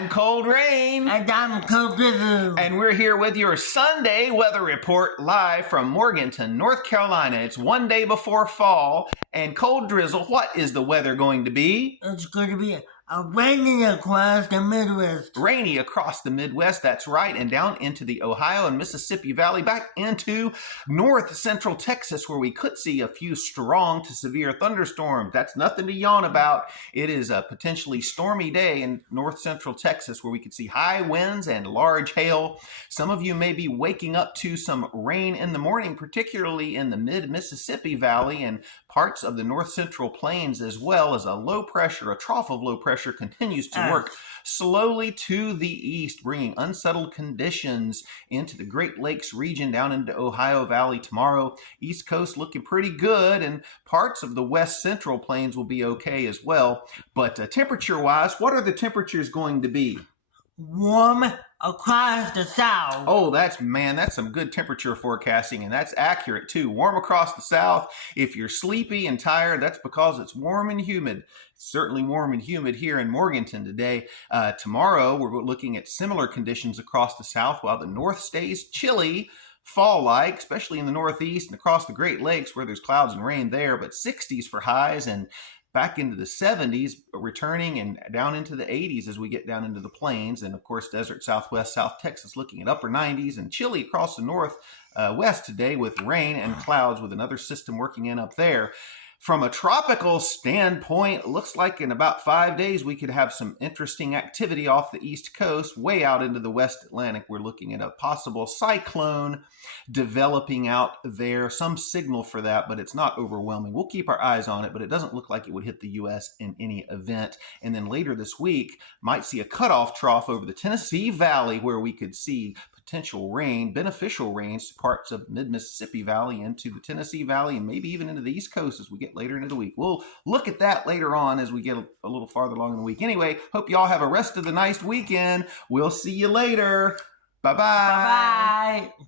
I'm Cold Rain. And I'm Cold Drizzle. And we're here with your Sunday weather report live from Morganton, North Carolina. It's one day before fall. And Cold Drizzle, what is the weather going to be? It's going to be raining across the Midwest. Rainy across the Midwest, that's right, and down into the Ohio and Mississippi Valley, back into north central Texas, where we could see a few strong to severe thunderstorms. That's nothing to yawn about. It is a potentially stormy day in north central Texas, where we could see high winds and large hail. Some of you may be waking up to some rain in the morning, particularly in the mid-Mississippi Valley and parts of the north central plains, as well as a trough of low pressure continues to work slowly to the east, bringing unsettled conditions into the Great Lakes region down into Ohio Valley tomorrow. East Coast looking pretty good, and parts of the west central plains will be okay as well. But temperature-wise, what are the temperatures going to be? Warm across the south. Oh, that's some good temperature forecasting, and that's accurate too. Warm across the south. If you're sleepy and tired, that's because it's warm and humid. It's certainly warm and humid here in Morganton today. Tomorrow, we're looking at similar conditions across the south, while the north stays chilly, fall-like, especially in the northeast and across the Great Lakes where there's clouds and rain there, but 60s for highs and back into the 70s, returning and down into the 80s as we get down into the plains. And of course, desert southwest, South Texas looking at upper 90s, and chilly across the northwest today with rain and clouds with another system working in up there. From a tropical standpoint, it looks like in about 5 days we could have some interesting activity off the east coast, way out into the West Atlantic. We're looking at a possible cyclone developing out there, some signal for that, but it's not overwhelming. We'll keep our eyes on it, but it doesn't look like it would hit the U.S. in any event. And then later this week, might see a cutoff trough over the Tennessee Valley where we could see potential rain, beneficial rains to parts of mid-Mississippi Valley into the Tennessee Valley and maybe even into the East Coast as we get later into the week. We'll look at that later on as we get a little farther along in the week. Anyway, hope you all have a rest of the nice weekend. We'll see you later. Bye-bye. Bye-bye.